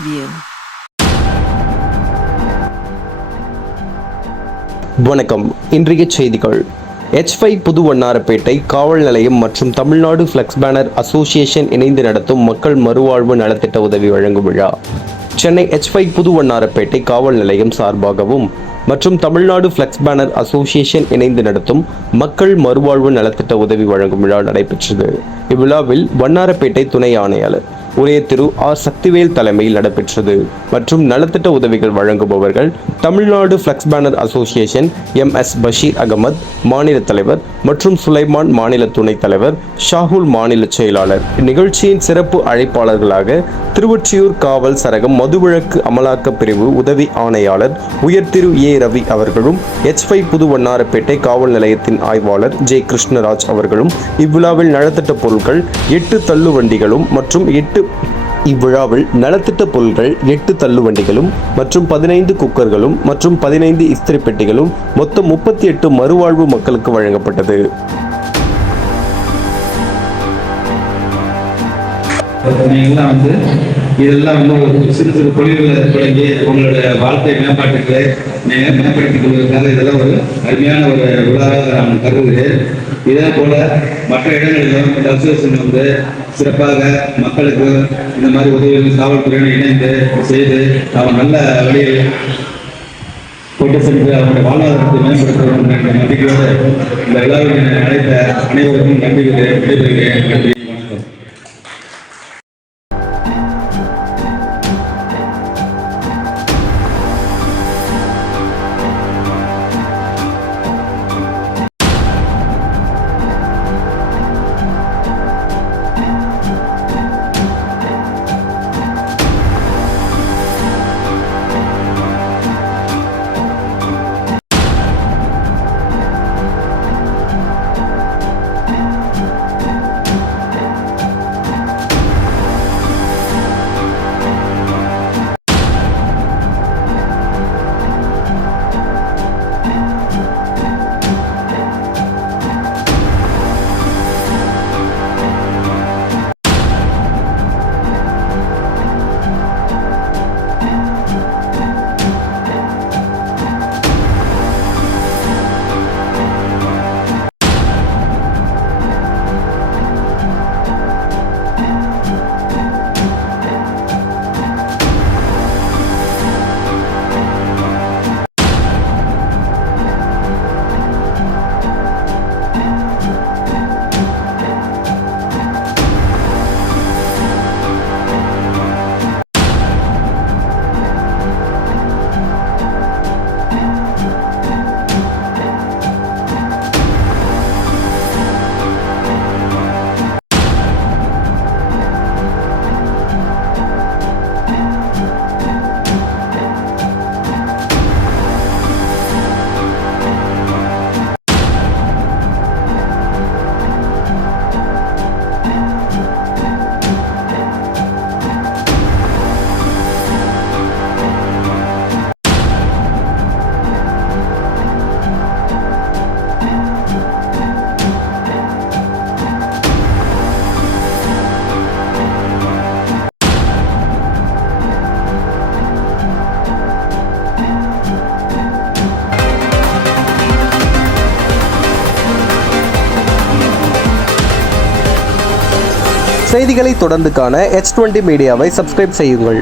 Preview. வணக்கம். இன்றைய செய்திகள். எச் ஃபைவ் புது வண்ணாரப்பேட்டை காவல் நிலையம் மற்றும் தமிழ்நாடு ஃப்ளெக்ஸ் பேனர் அசோசியேஷன் இணைந்து நடத்தும் மக்கள் மறுவாழ்வு நலத்திட்ட உதவி வழங்கும் விழா. சென்னை எச் ஃபைவ் புது வண்ணாரப்பேட்டை காவல் நிலையம் சார்பாகவும் மற்றும் தமிழ்நாடு ஃப்ளெக்ஸ் பேனர் அசோசியேஷன் இணைந்து நடத்தும் மக்கள் மறுவாழ்வு நலத்திட்ட உதவி வழங்கும் விழா நடைபெற்றது. இவ்விழாவில் வண்ணாரப்பேட்டை துணை ஆணையாளர் ஒரே திரு ஆர் சக்திவேல் தலைமையில் நடைபெற்றது. மற்றும் நலத்திட்ட உதவிகள் வழங்குபவர்கள் Tamil Nadu flex banner association M S Basheer Ahmed மாநில தலைவர் மற்றும் சுலைமான் மாநில துணைத் தலைவர் ஷாகுல் மாநில செயலாளர். இந்நிகழ்ச்சியின் சிறப்பு அழைப்பாளர்களாக திருவொற்றியூர் காவல் சரகம் மதுவிழக்கு அமலாக்க பிரிவு உதவி ஆணையாளர் உயர்திரு ஏ ரவி அவர்களும் எச் ஃபை புது வண்ணாரப்பேட்டை காவல் நிலையத்தின் ஆய்வாளர் ஜே கிருஷ்ணராஜ் அவர்களும் இவ்விழாவில் நலத்திட்ட பொருட்கள் எட்டு தள்ளுவண்டிகளும் மற்றும் எட்டு இவ்விழாவில் நலத்திட்ட பொருட்கள் எட்டு தள்ளுவண்டிகளும் மற்றும் பதினைந்து குக்கர்களும் மற்றும் பதினைந்து இஸ்திரி பெட்டிகளும் மொத்தம் முப்பத்தி எட்டு மறுவாழ்வு மக்களுக்கு வழங்கப்பட்டது. வந்து இதெல்லாம் வந்து சிறு சிறு பொழிவுகளை தொடங்கி உங்களுடைய வாழ்க்கை மேம்பாட்டுகளை மேம்படுத்திக் கொள்வதற்காக இதெல்லாம் ஒரு அருமையான ஒரு விழாவாக நான் கருதுகிறேன். இதே போல மற்ற இடங்களிலும் இந்த அசோசியேஷன் வந்து சிறப்பாக மக்களுக்கு இந்த மாதிரி உதவிகள் காவல்துறையினர் இணைந்து செய்து அவன் நல்ல வழியில் கொண்டு சென்று அவருடைய வாழ்வாதாரத்தை மேம்படுத்த வேண்டும் என்ற நம்பிக்கையோடு இந்த விழாவில் அழைத்த அனைவருக்கும் நன்றி விடைபெறுகிறேன். நன்றி. செய்திகளை தொடர்ந்து காண எச் டுவெண்ட்டி மீடியாவை சப்ஸ்கிரைப் செய்யுங்கள்.